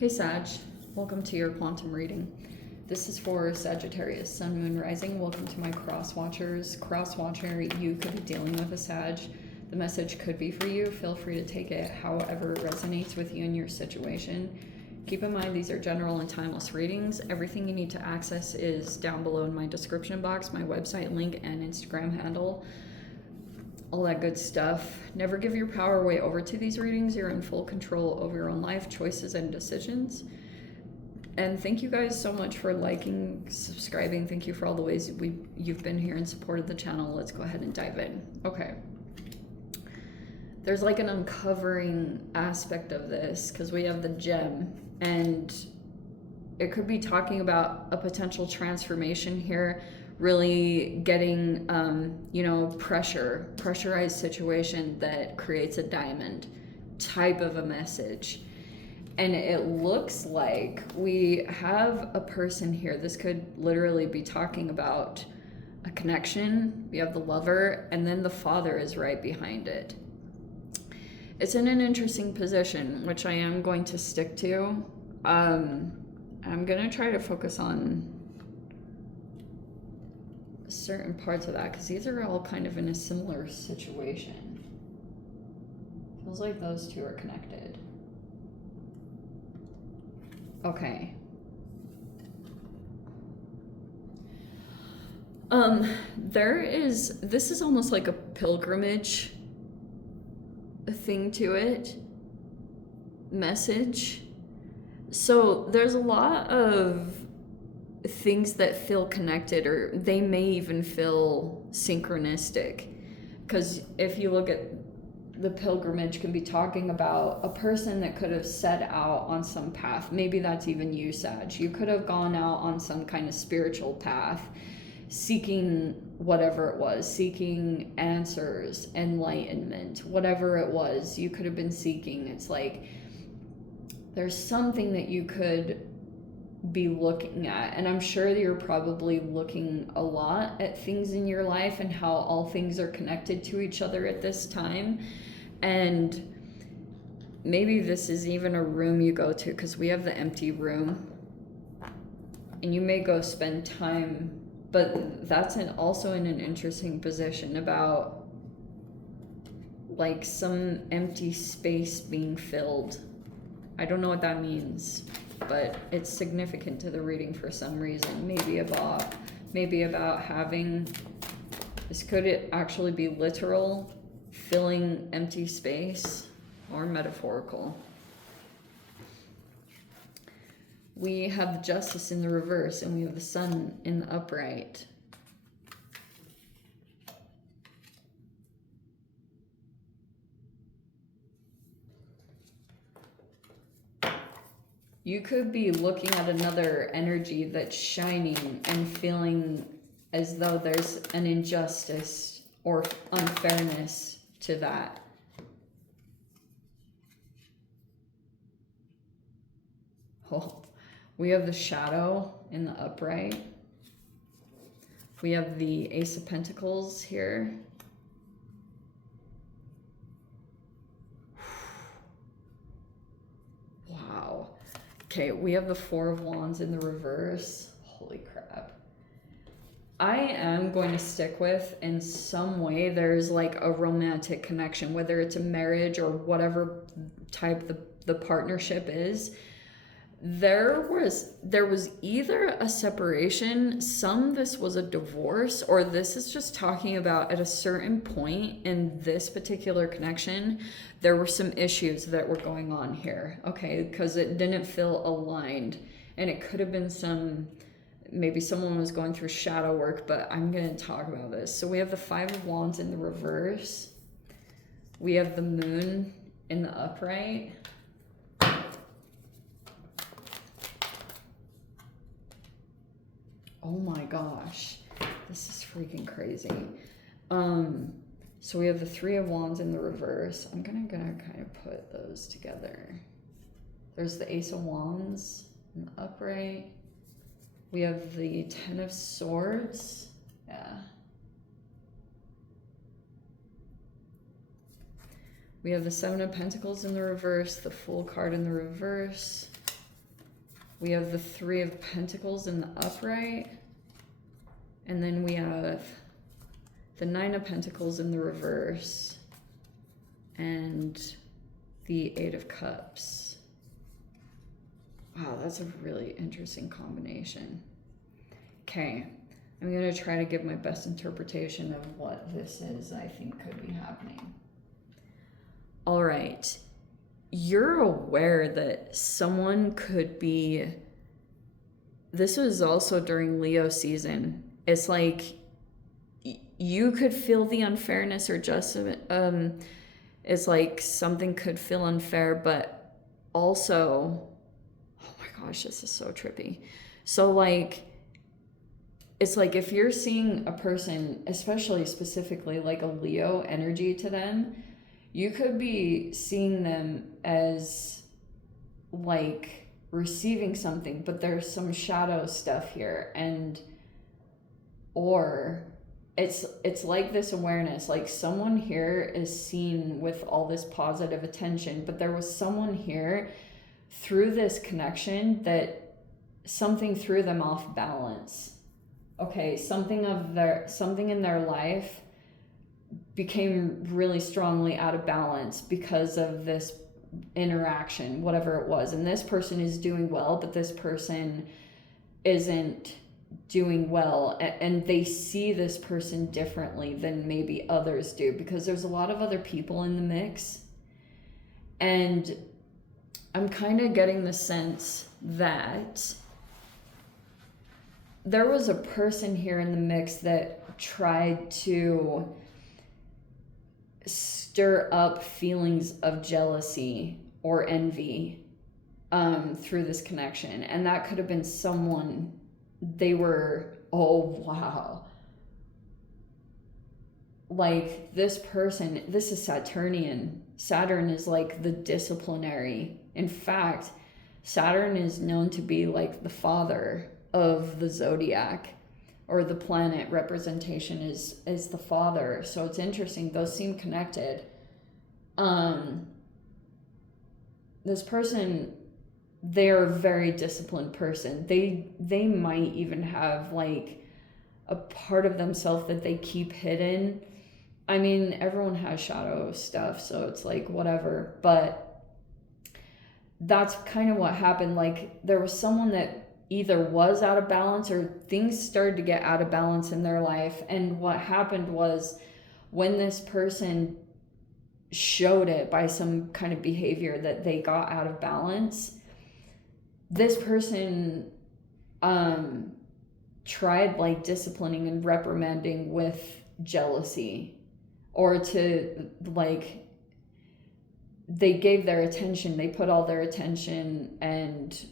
Hey Sag, welcome to your quantum reading. This is for Sagittarius, Sun, Moon, Rising. Welcome to my cross watchers. Cross watcher, you could be dealing with a Sag. The message could be for you. Feel free to take it however it resonates with you and your situation. Keep in mind, these are general and timeless readings. Everything you need to access is down below in my description box, my website link and Instagram handle. All that good stuff. Never give your power away over to these readings. You're in full control over your own life, choices, and decisions. And thank you guys so much for liking, subscribing. Thank you for all the ways you've been here and supported the channel. Let's go ahead and dive in. Okay. There's like an uncovering aspect of this because we have the gem, and it could be talking about a potential transformation here. Really getting, pressurized situation that creates a diamond type of a message. And it looks like we have a person here. This could literally be talking about a connection. We have the lover, and then the father is right behind it. It's in an interesting position, which I am going to stick to. I'm going to try to focus on certain parts of that because these are all kind of in a similar situation. Feels like those two are connected. Okay. This is almost like a pilgrimage thing to it. Message. So there's a lot of things that feel connected, or they may even feel synchronistic, because if you look at the pilgrimage, can be talking about a person that could have set out on some path. Maybe that's even you, Sag. You could have gone out on some kind of spiritual path, seeking whatever it was, seeking answers, enlightenment, whatever it was you could have been seeking. It's like there's something that you could be looking at, and I'm sure that you're probably looking a lot at things in your life and how all things are connected to each other at this time. And maybe this is even a room you go to, because we have the empty room, and you may go spend time, but that's also in an interesting position about like some empty space being filled. I don't know what that means, but it's significant to the reading for some reason. Maybe about having, this could actually be literal, filling empty space, or metaphorical. We have the Justice in the reverse, and we have the Sun in the upright. You could be looking at another energy that's shining and feeling as though there's an injustice or unfairness to that. Oh, we have the Shadow in the upright. We have the Ace of Pentacles here. Wow. Okay, we have the Four of Wands in the reverse. Holy crap. I am going to stick with, in some way, there's like a romantic connection, whether it's a marriage or whatever type the partnership is. There was either a separation, this was a divorce, or this is just talking about at a certain point in this particular connection, there were some issues that were going on here, okay, because it didn't feel aligned, and it could have been maybe someone was going through shadow work, but I'm going to talk about this. So we have the Five of Wands in the reverse. We have the Moon in the upright. Oh my gosh, this is freaking crazy. So we have the Three of Wands in the reverse. I'm gonna kind of put those together. There's the Ace of Wands in the upright. We have the Ten of Swords. Yeah. We have the Seven of Pentacles in the reverse, the Fool card in the reverse. We have the Three of Pentacles in the upright. And then we have the Nine of Pentacles in the reverse. And the Eight of Cups. Wow, that's a really interesting combination. Okay, I'm going to try to give my best interpretation of what this is I think could be happening. All right. You're aware that someone could be... This was also during Leo season. It's like you could feel the unfairness or justice. It's like something could feel unfair, but also... Oh my gosh, this is so trippy. So like... It's like if you're seeing a person, especially specifically like a Leo energy to them, you could be seeing them as like receiving something, but there's some shadow stuff here. And or it's like this awareness, like someone here is seen with all this positive attention, but there was someone here through this connection that something threw them off balance. Okay, something in their life became really strongly out of balance because of this interaction, whatever it was. And this person is doing well, but this person isn't doing well. And they see this person differently than maybe others do because there's a lot of other people in the mix. And I'm kind of getting the sense that there was a person here in the mix that tried to stir up feelings of jealousy or envy through this connection. And that could have been someone they were, oh wow. Like this person, this is Saturnian. Saturn is like the disciplinary. In fact, Saturn is known to be like the father of the zodiac, or the planet representation is the father. So it's interesting, those seem connected. This person, they're a very disciplined person. They might even have like a part of themselves that they keep hidden. I mean, everyone has shadow stuff, so it's like whatever, but that's kind of what happened. Like there was someone that either was out of balance or things started to get out of balance in their life. And what happened was when this person showed it by some kind of behavior that they got out of balance, this person tried like disciplining and reprimanding with jealousy, or to like, they gave their attention, they put all their attention and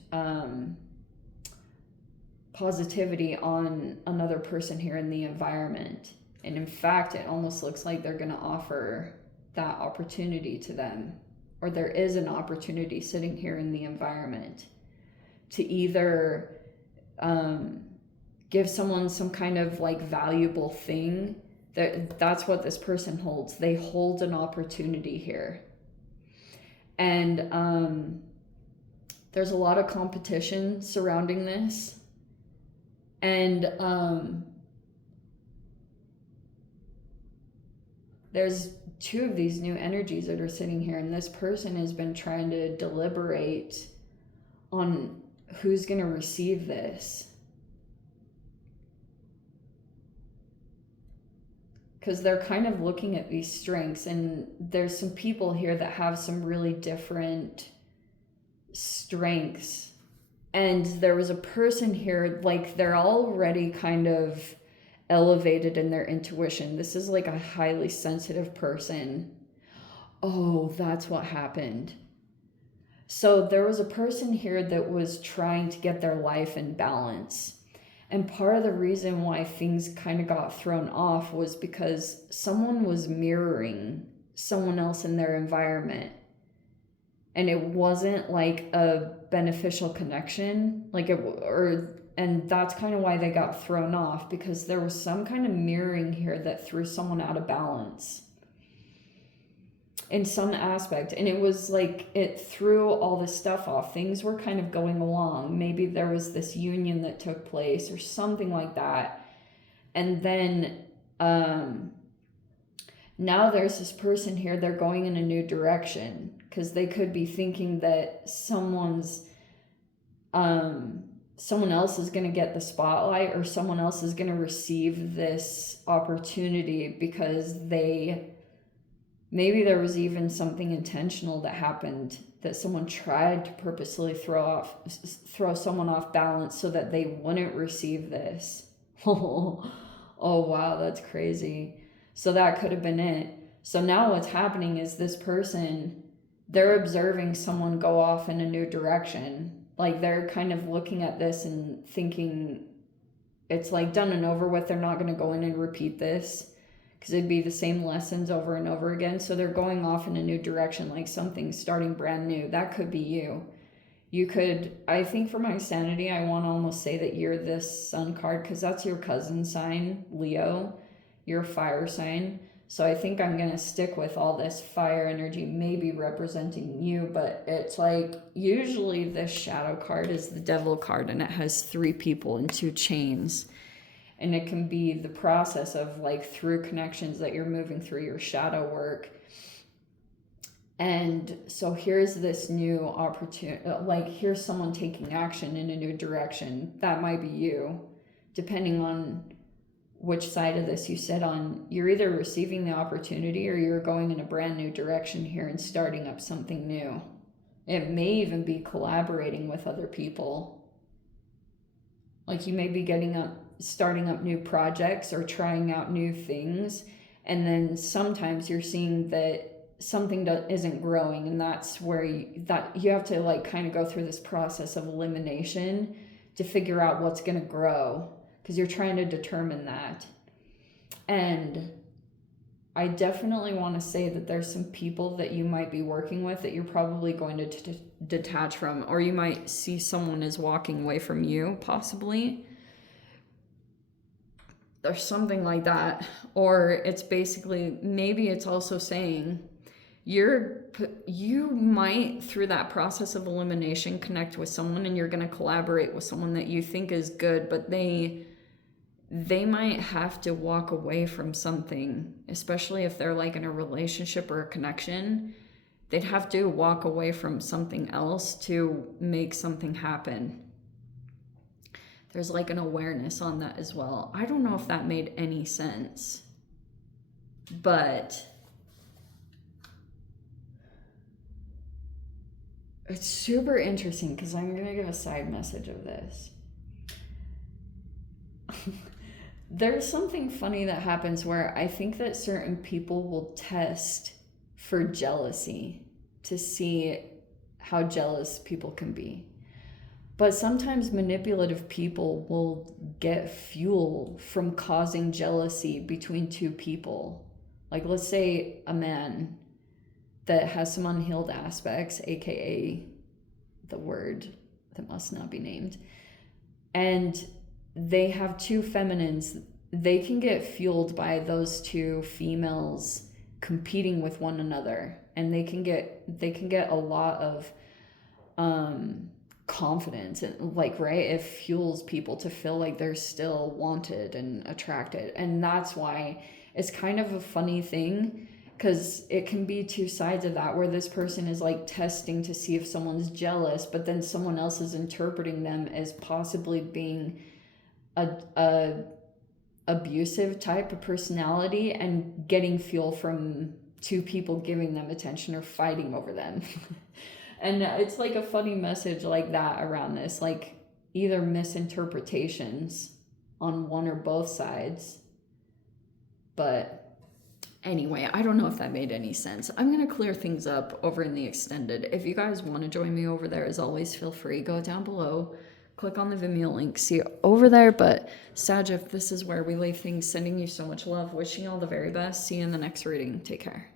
positivity on another person here in the environment. And in fact, it almost looks like they're going to offer that opportunity to them, or there is an opportunity sitting here in the environment to either give someone some kind of like valuable thing. That's what this person holds. They hold an opportunity here. And there's a lot of competition surrounding this. And there's two of these new energies that are sitting here, and this person has been trying to deliberate on who's going to receive this. Because they're kind of looking at these strengths, and there's some people here that have some really different strengths. And there was a person here, like they're already kind of elevated in their intuition. This is like a highly sensitive person. Oh, that's what happened. So there was a person here that was trying to get their life in balance. And part of the reason why things kind of got thrown off was because someone was mirroring someone else in their environment. And it wasn't like a beneficial connection, and that's kind of why they got thrown off, because there was some kind of mirroring here that threw someone out of balance. in some aspect. And it was like it threw all this stuff off. Things were kind of going along. Maybe there was this union that took place or something like that. And then now there's this person here, they're going in a new direction because they could be thinking that someone else is going to get the spotlight, or someone else is going to receive this opportunity because maybe there was even something intentional that happened, that someone tried to purposely throw someone off balance so that they wouldn't receive this. Oh wow, that's crazy. So that could have been it. So now what's happening is this person, they're observing someone go off in a new direction. Like they're kind of looking at this and thinking it's like done and over with. They're not going to go in and repeat this because it'd be the same lessons over and over again. So they're going off in a new direction, like something starting brand new. That could be you. You could, I think for my sanity, I want to almost say that you're this sun card because that's your cousin sign, Leo. You're a fire sign. So I think I'm going to stick with all this fire energy, maybe representing you, but it's like usually this shadow card is the devil card, and it has 3 people and 2 chains. And it can be the process of like through connections that you're moving through your shadow work. And so here's this new opportunity, like here's someone taking action in a new direction. That might be you, depending on which side of this you sit on. You're either receiving the opportunity or you're going in a brand new direction here and starting up something new. It may even be collaborating with other people. Like you may be starting up new projects or trying out new things. And then sometimes you're seeing that something isn't growing, and that's where you have to like kind of go through this process of elimination to figure out what's going to grow, because you're trying to determine that. And I definitely want to say that there's some people that you might be working with that you're probably going to detach from, or you might see someone is walking away from you, possibly. There's something like that. Or it's basically, maybe it's also saying you might, through that process of elimination, connect with someone, and you're going to collaborate with someone that you think is good, but they might have to walk away from something, especially if they're like in a relationship or a connection. They'd have to walk away from something else to make something happen. There's like an awareness on that as well. I don't know if that made any sense, but it's super interesting because I'm going to give a side message of this. There's something funny that happens where I think that certain people will test for jealousy to see how jealous people can be. But sometimes manipulative people will get fuel from causing jealousy between 2 people. Like let's say a man that has some unhealed aspects, aka the word that must not be named, and they have 2 feminines. They can get fueled by those 2 females competing with one another, and they can get a lot of confidence, and like, right, it fuels people to feel like they're still wanted and attracted. And that's why it's kind of a funny thing, because it can be 2 sides of that, where this person is like testing to see if someone's jealous, but then someone else is interpreting them as possibly being a abusive type of personality and getting fuel from 2 people giving them attention or fighting over them. And it's like a funny message like that around this, like either misinterpretations on one or both sides. But anyway, I don't know if that made any sense. I'm going to clear things up over in the extended. If you guys want to join me over there, as always, feel free. Go down below, click on the Vimeo link, see you over there. But Sag, if this is where we leave things, sending you so much love, wishing you all the very best. See you in the next reading. Take care.